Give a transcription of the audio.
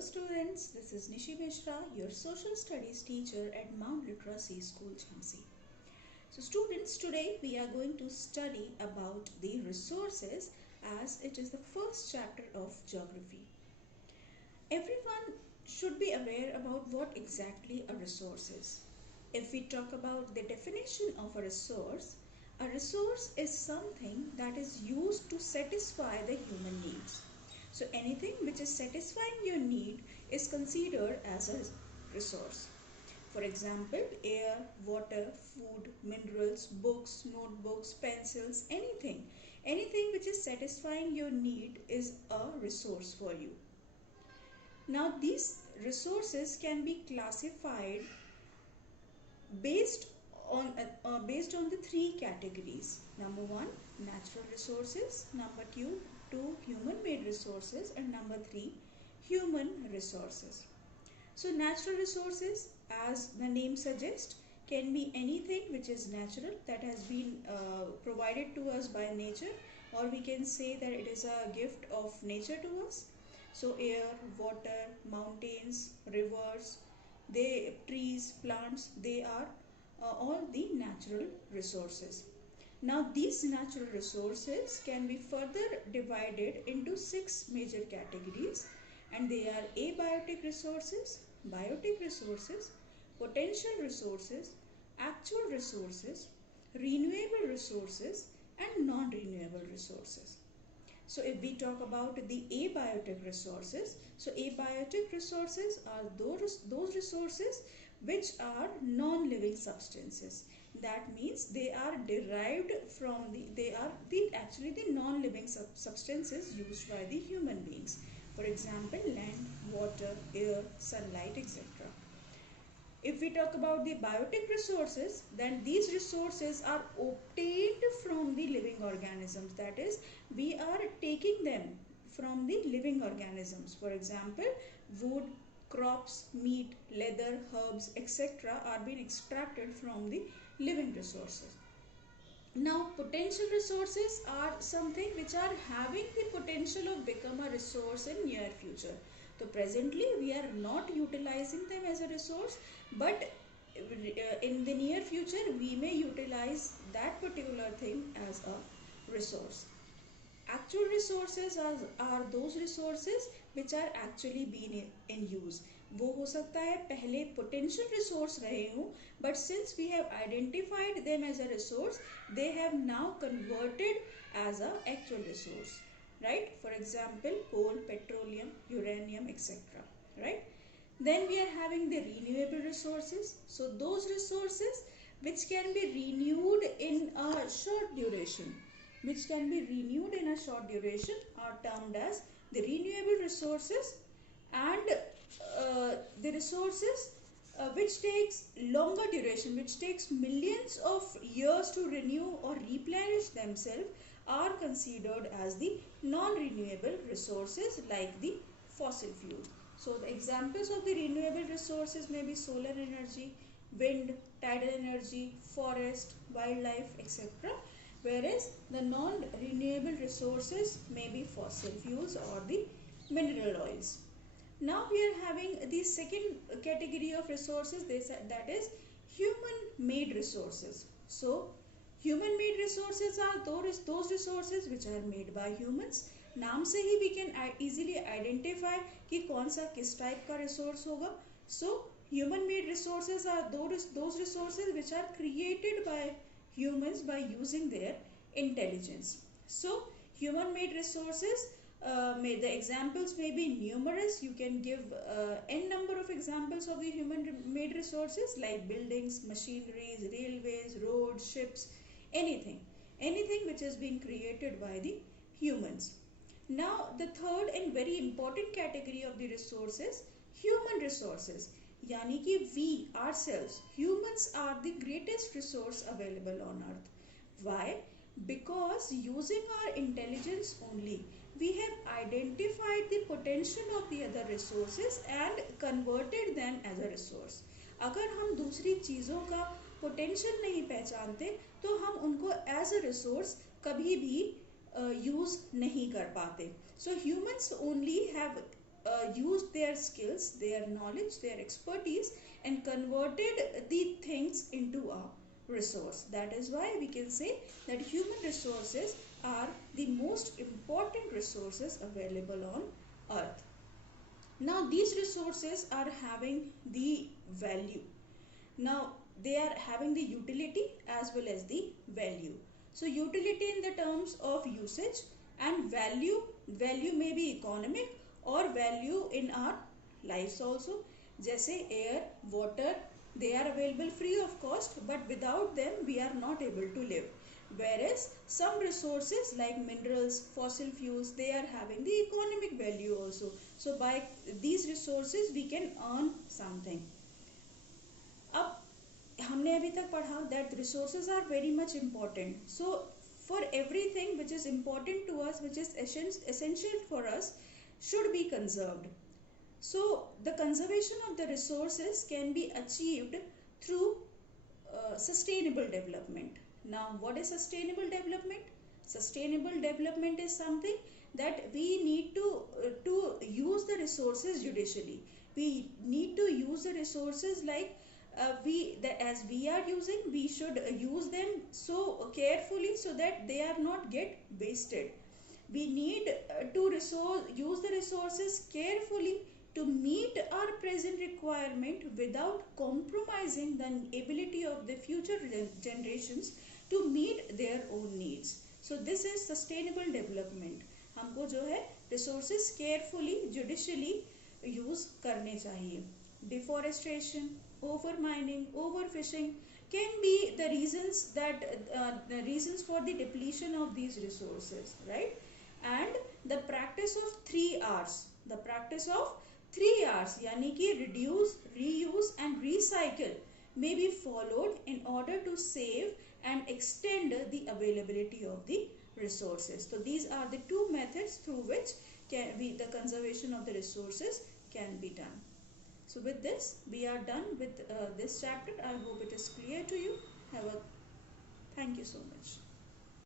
students, this is Nishi Mishra, your social studies teacher at Mount Literacy School Jhansi. So students, today we are going to study about the resources as it is the first chapter of geography. Everyone should be aware about what exactly a resource is. If we talk about the definition of a resource is something that is used to satisfy the human needs. So anything which is satisfying your need is considered as a resource. For example, air, water, food, minerals, books, notebooks, pencils, anything. Anything which is satisfying your need is a resource for you. Now these resources can be classified based on the three categories. Number one, natural resources. Number two, human-made resources, and number three, human resources. So natural resources, as the name suggests, can be anything which is natural, that has been provided to us by nature, or we can say that it is a gift of nature to us. So air, water, mountains, rivers, trees, plants, they are all the natural resources. Now these natural resources can be further divided into 6 major categories, and they are abiotic resources, biotic resources, potential resources, actual resources, renewable resources, and non-renewable resources. So if we talk about the abiotic resources, so abiotic resources are those resources which are non-living substances. That means they are derived from actually the non-living substances used by the human beings. For example, land, water, air, sunlight, etc. If we talk about the biotic resources, then these resources are obtained from the living organisms. That is, we are taking them from the living organisms. For example, wood, crops, meat, leather, herbs, etc. are being extracted from the living resources. Now, potential resources are something which are having the potential of become a resource in near future. So presently we are not utilizing them as a resource, but in the near future we may utilize that particular thing as a resource. Actual resources are those resources which are actually being in use. वो हो सकता है पहले potential resource रहे हों, but since we have identified them as a resource, they have now converted as a actual resource, right? For example, coal, petroleum, uranium, etc. Right? Then we are having the renewable resources. So those resources which can be renewed in a short duration, are termed as the renewable resources, and the resources which takes longer duration, which takes millions of years to renew or replenish themselves, are considered as the non-renewable resources, like the fossil fuel. So the examples of the renewable resources may be solar energy, wind, tidal energy, forest, wildlife, etc. Whereas the non-renewable resources may be fossil fuels or the mineral oils. Now we are having the second category of resources, that is human-made resources. So human-made resources are those resources which are made by humans. नाम से ही we can easily identify कि कौन सा किस type का resource होगा. So human-made resources are those resources which are created by humans by using their intelligence. So human-made resources, the examples may be numerous. You can give n number of examples of the human-made resources, like buildings, machineries, railways, roads, ships, anything which is being created by the humans. Now the third and very important category of the resources, human resources. यानी कि we ourselves, humans, are the greatest resource available on earth. Why? Because using our intelligence only, we have identified the potential of the other resources and converted them as a resource. अगर हम दूसरी चीज़ों का potential नहीं पहचानते, तो हम उनको as a resource कभी भी use नहीं कर पाते. So humans only have used their skills, their knowledge, their expertise, and converted the things into a resource. That is why we can say that human resources are the most important resources available on earth. Now these resources are having the value. Now they are having the utility as well as the value. So utility in the terms of usage, and value may be economic or value in our lives also. जैसे air, water, they are available free of cost, but without them we are not able to live. Whereas some resources like minerals, fossil fuels, they are having the economic value also. So by these resources we can earn something. अब हमने अभी तक पढ़ा that resources are very much important. So for everything which is important to us, which is essential for us, should be conserved. So the conservation of the resources can be achieved through sustainable development. Now what is sustainable development? Sustainable development is something that we need to use the resources judicially. We need to use the resources like as we are using, we should use them so carefully so that they are not get wasted. We need to use the resources carefully to meet our present requirement without compromising the ability of the future generations to meet their own needs. So this is sustainable development. हमको जो है resources carefully, judicially use करने चाहिए. Deforestation, over mining, overfishing can be the reasons the reasons for the depletion of these resources, right? And the practice of 3 Rs, the practice of 3 Rs यानी कि reduce, reuse and recycle may be followed in order to save and extend the availability of the resources. So these are the two methods through which the conservation of the resources can be done. So with this we are done with this chapter. I hope it is clear to you. Thank you so much.